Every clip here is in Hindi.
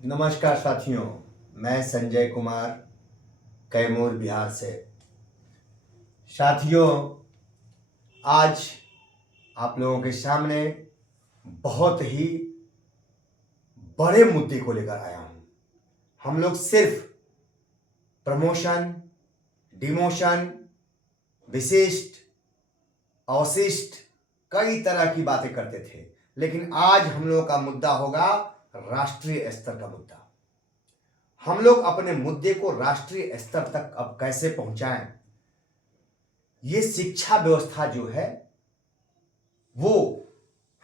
नमस्कार साथियों, मैं संजय कुमार कैमूर बिहार से। साथियों, आज आप लोगों के सामने बहुत ही बड़े मुद्दे को लेकर आया हूं। हम लोग सिर्फ प्रमोशन, डिमोशन, विशिष्ट, अवशिष्ट कई तरह की बातें करते थे, लेकिन आज हम लोगों का मुद्दा होगा राष्ट्रीय स्तर का मुद्दा। हम लोग अपने मुद्दे को राष्ट्रीय स्तर तक अब कैसे पहुंचाएं? ये शिक्षा व्यवस्था जो है वो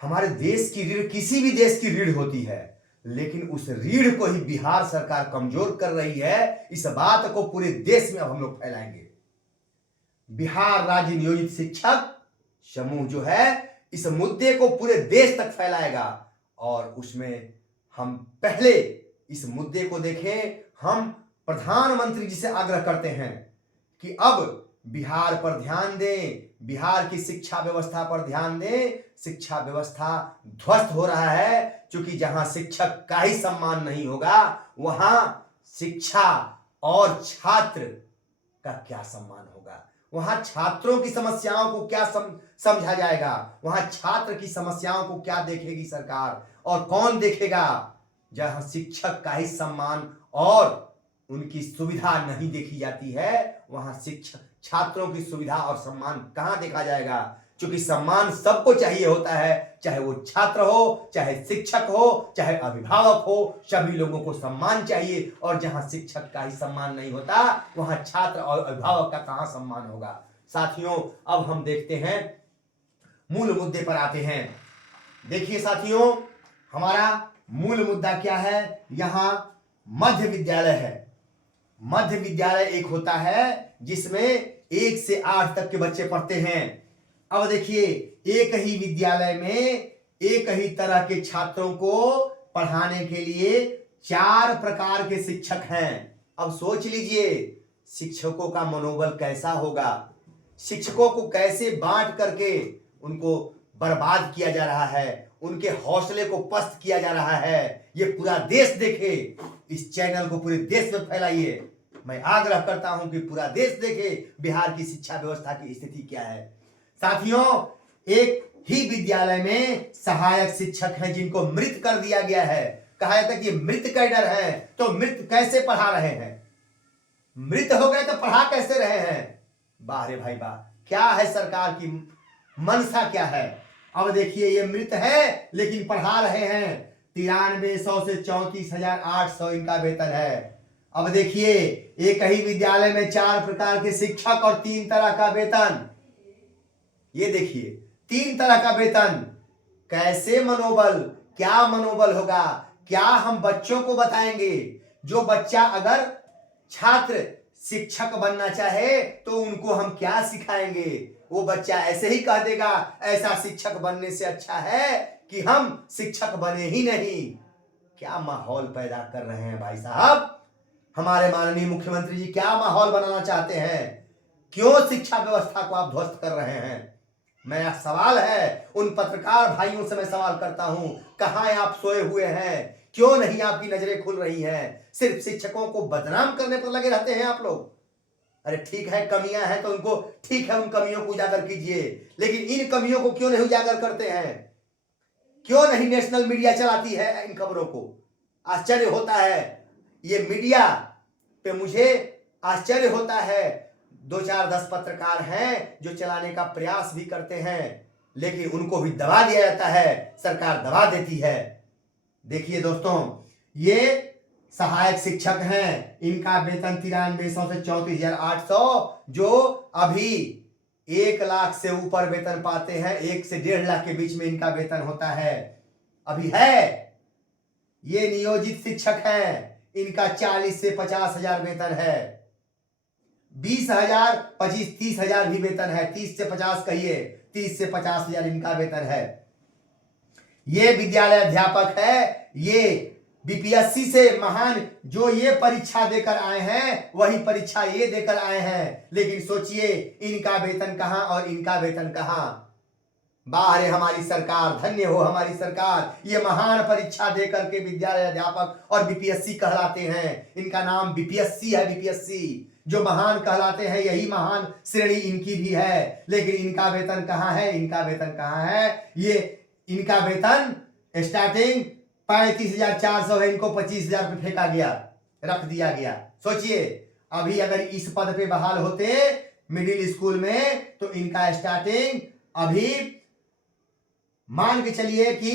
हमारे देश की रीढ़, किसी भी देश की रीढ़ होती है, लेकिन उस रीढ़ को ही बिहार सरकार कमजोर कर रही है। इस बात को पूरे देश में अब हम लोग फैलाएंगे। बिहार राज्य नियोजित शिक्षक समूह जो है इस मुद्दे को पूरे देश तक फैलाएगा और उसमें हम पहले इस मुद्दे को देखें। हम प्रधानमंत्री जी से आग्रह करते हैं कि अब बिहार पर ध्यान दें, बिहार की शिक्षा व्यवस्था पर ध्यान दें। शिक्षा व्यवस्था ध्वस्त हो रहा है, क्योंकि जहां शिक्षक का ही सम्मान नहीं होगा वहां शिक्षा और छात्र का क्या सम्मान होगा? वहां छात्रों की समस्याओं को क्या समझा जाएगा? वहां छात्र की समस्याओं को क्या देखेगी सरकार, और कौन देखेगा? जहां शिक्षक का ही सम्मान और उनकी सुविधा नहीं देखी जाती है, वहां शिक्षक छात्रों की सुविधा और सम्मान कहां देखा जाएगा? क्योंकि सम्मान सबको चाहिए होता है, चाहे वो छात्र हो, चाहे शिक्षक हो, चाहे अभिभावक हो, सभी लोगों को सम्मान चाहिए। और जहां शिक्षक का ही सम्मान नहीं होता वहां छात्र और अभिभावक का कहां सम्मान होगा? साथियों, अब हम देखते हैं, मूल मुद्दे पर आते हैं। देखिए साथियों, हमारा मूल मुद्दा क्या है? यहां मध्य विद्यालय है। मध्य विद्यालय एक होता है जिसमें 1 से 8 तक के बच्चे पढ़ते हैं। अब देखिए, एक ही विद्यालय में एक ही तरह के छात्रों को पढ़ाने के लिए 4 प्रकार के शिक्षक हैं। अब सोच लीजिए, शिक्षकों का मनोबल कैसा होगा? शिक्षकों को कैसे बांट करके उनको बर्बाद किया जा रहा है, उनके हौसले को पस्त किया जा रहा है। ये पूरा देश देखे। इस चैनल को पूरे देश में फैलाइए। मैं आग्रह करता हूं कि पूरा देश देखे बिहार की शिक्षा व्यवस्था की स्थिति क्या है। साथियों, एक ही विद्यालय में सहायक शिक्षक हैं जिनको मृत कर दिया गया है। कहा जाता है कि मृत कैडर है, तो मृत कैसे पढ़ा रहे हैं? मृत हो गए तो पढ़ा कैसे रहे हैं? वाह रे भाई वाह! क्या है सरकार की मनसा, क्या है? अब देखिए, ये मृत है लेकिन पढ़ा रहे हैं। 9300 से 34,800 इनका वेतन है। अब देखिए, एक ही विद्यालय में 4 प्रकार के शिक्षक और 3 तरह का वेतन। ये देखिए, 3 तरह का वेतन। कैसे मनोबल, क्या मनोबल होगा? क्या हम बच्चों को बताएंगे? जो बच्चा अगर छात्र शिक्षक बनना चाहे तो उनको हम क्या सिखाएंगे? वो बच्चा ऐसे ही कह देगा, ऐसा शिक्षक बनने से अच्छा है कि हम शिक्षक बने ही नहीं। क्या माहौल पैदा कर रहे हैं भाई साहब? हमारे माननीय मुख्यमंत्री जी क्या माहौल बनाना चाहते हैं? क्यों शिक्षा व्यवस्था को आप ध्वस्त कर रहे हैं? मेरा सवाल है, उन पत्रकार भाइयों से मैं सवाल करता हूं, कहां आप सोए हुए हैं? क्यों नहीं आपकी नजरें खुल रही हैं? सिर्फ शिक्षकों को बदनाम करने पर लगे रहते हैं आप लोग। अरे ठीक है, कमियां हैं तो उनको, ठीक है, उन कमियों को उजागर कीजिए, लेकिन इन कमियों को क्यों नहीं उजागर करते हैं? क्यों नहीं नेशनल मीडिया चलाती है इन खबरों को? आश्चर्य होता है। ये मीडिया पे मुझे आश्चर्य होता है। 2-4-10 पत्रकार हैं जो चलाने का प्रयास भी करते हैं, लेकिन उनको भी दबा दिया जाता है, सरकार दबा देती है। देखिए दोस्तों, ये सहायक शिक्षक हैं, इनका वेतन 9300 से 34,800, जो अभी 1 लाख से ऊपर वेतन पाते हैं। 1 से 1.5 लाख के बीच में इनका वेतन होता है, अभी है। ये नियोजित शिक्षक हैं, इनका 40 से 50,000 वेतन है। 20,000, 25, 30,000 भी वेतन है। 30 से 50 कहिए, 30 से 50,000 इनका वेतन है। ये विद्यालय अध्यापक है, ये बीपीएससी से महान जो ये परीक्षा देकर आए हैं, वही परीक्षा ये देकर आए हैं। लेकिन सोचिए, इनका वेतन कहां और इनका वेतन कहां? वाह रे हमारी सरकार, धन्य हो हमारी सरकार, ये महान परीक्षा दे करके विद्यालय अध्यापक और बीपीएससी कहलाते हैं। इनका नाम बीपीएससी है, बीपीएससी। जो महान कहलाते हैं यही महान श्रेणी इनकी भी है। लेकिन इनका वेतन कहाँ है? इनका वेतन कहाँ है? ये इनका वेतन स्टार्टिंग 35,400 है, इनको 25,000 पे फेंका गया, रख दिया गया। सोचिए, अभी अगर इस पद पे बहाल होते मिडिल स्कूल में तो इनका स्टार्टिंग अभी मान के चलिए कि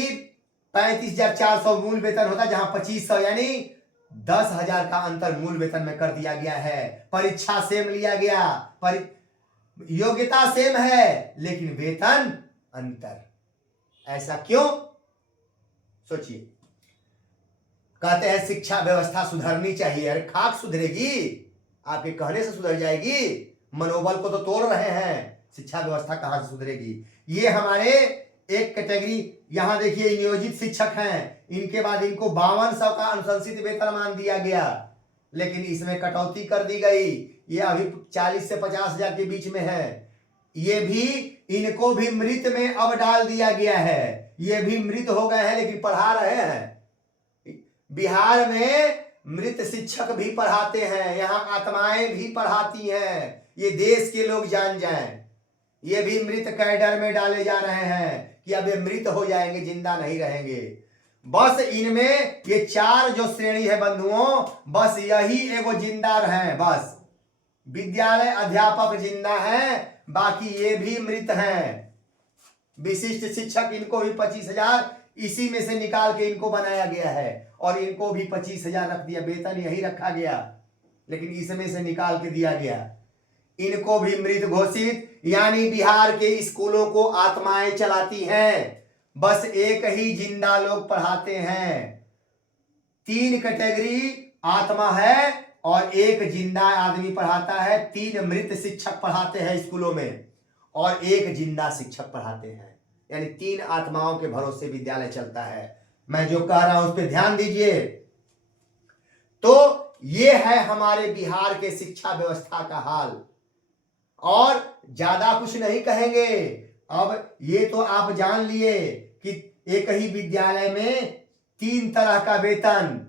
35,400 मूल वेतन होता, जहां 2500 यानी 10,000 का अंतर मूल वेतन में कर दिया गया है। परीक्षा सेम लिया गया, योग्यता सेम है, लेकिन वेतन अंतर। ऐसा क्यों? सोचिए। कहते हैं शिक्षा व्यवस्था सुधरनी चाहिए। अरे खाक सुधरेगी? आपके कहने से सुधर जाएगी? मनोबल को तो तोड़ रहे हैं, शिक्षा व्यवस्था कहां से सुधरेगी? ये हमारे एक कैटेगरी, यहां देखिए नियोजित शिक्षक हैं, इनके बाद इनको 5200 का अनुशंसित वेतनमान दिया गया, लेकिन इसमें कटौती कर दी गई। ये अभी 40 से 50,000 के बीच में है। ये भी, इनको भी मृत में अब डाल दिया गया है। ये भी मृत हो गए हैं, लेकिन पढ़ा रहे हैं। बिहार में मृत शिक्षक भी पढ़ाते हैं, यहाँ आत्माएं भी पढ़ाती हैं। ये देश के लोग जान जाएं। ये भी मृत कैडर में डाले जा रहे हैं कि अब ये मृत हो जाएंगे, जिंदा नहीं रहेंगे। बस इनमें ये 4 जो श्रेणी है बंधुओं, बस यही एगो जिंदा रहे। बस विद्यालय अध्यापक जिंदा है, बाकी ये भी मृत हैं। विशिष्ट शिक्षक, इनको भी 25,000 इसी में से निकाल के इनको बनाया गया है, और इनको भी 25,000 रख दिया, वेतन यही रखा गया, लेकिन इसमें से निकाल के दिया गया। इनको भी मृत घोषित, यानी बिहार के स्कूलों को आत्माएं चलाती हैं, बस एक ही जिंदा लोग पढ़ाते हैं। 3 कैटेगरी आत्मा है और एक जिंदा आदमी पढ़ाता है। 3 मृत शिक्षक पढ़ाते हैं स्कूलों में और एक जिंदा शिक्षक पढ़ाते हैं, यानी 3 आत्माओं के भरोसे विद्यालय चलता है। मैं जो कह रहा हूं उस पर ध्यान दीजिए। तो ये है हमारे बिहार के शिक्षा व्यवस्था का हाल, और ज्यादा कुछ नहीं कहेंगे। अब ये तो आप जान लिए कि एक ही विद्यालय में 3 तरह का वेतन,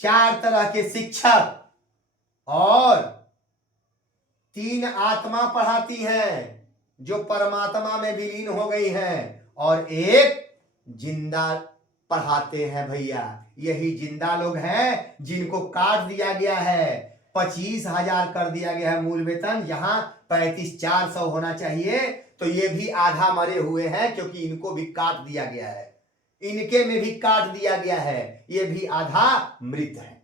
4 तरह के शिक्षक और 3 आत्मा पढ़ाती हैं जो परमात्मा में विलीन हो गई हैं, और एक जिंदा पढ़ाते हैं भैया। यही जिंदा लोग हैं जिनको काट दिया गया है, 25,000 कर दिया गया है मूल वेतन, जहां 35,400 होना चाहिए। तो ये भी आधा मरे हुए हैं, क्योंकि इनको भी काट दिया गया है, इनके में भी काट दिया गया है, ये भी आधा मृत है।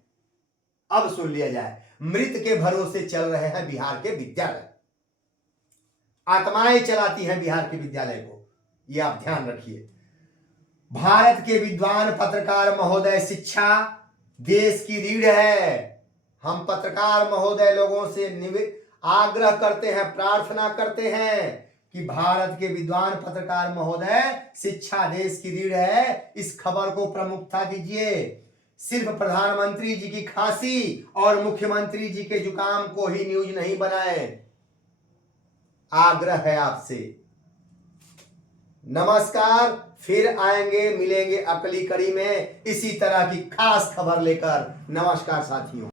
अब सुन लिया जाए, मृत के भरोसे चल रहे हैं बिहार के विद्यालय, आत्माएं चलाती हैं बिहार के विद्यालय को, ये आप ध्यान रखिए। भारत के विद्वान पत्रकार महोदय, शिक्षा देश की रीढ़ है। हम पत्रकार महोदय लोगों से आग्रह करते हैं, प्रार्थना करते हैं कि भारत के विद्वान पत्रकार महोदय, शिक्षा देश की रीढ़ है, इस खबर को प्रमुखता दीजिए। सिर्फ प्रधानमंत्री जी की खांसी और मुख्यमंत्री जी के जुकाम को ही न्यूज नहीं बनाए। आग्रह है आपसे। नमस्कार, फिर आएंगे, मिलेंगे अगली कड़ी में इसी तरह की खास खबर लेकर। नमस्कार साथियों।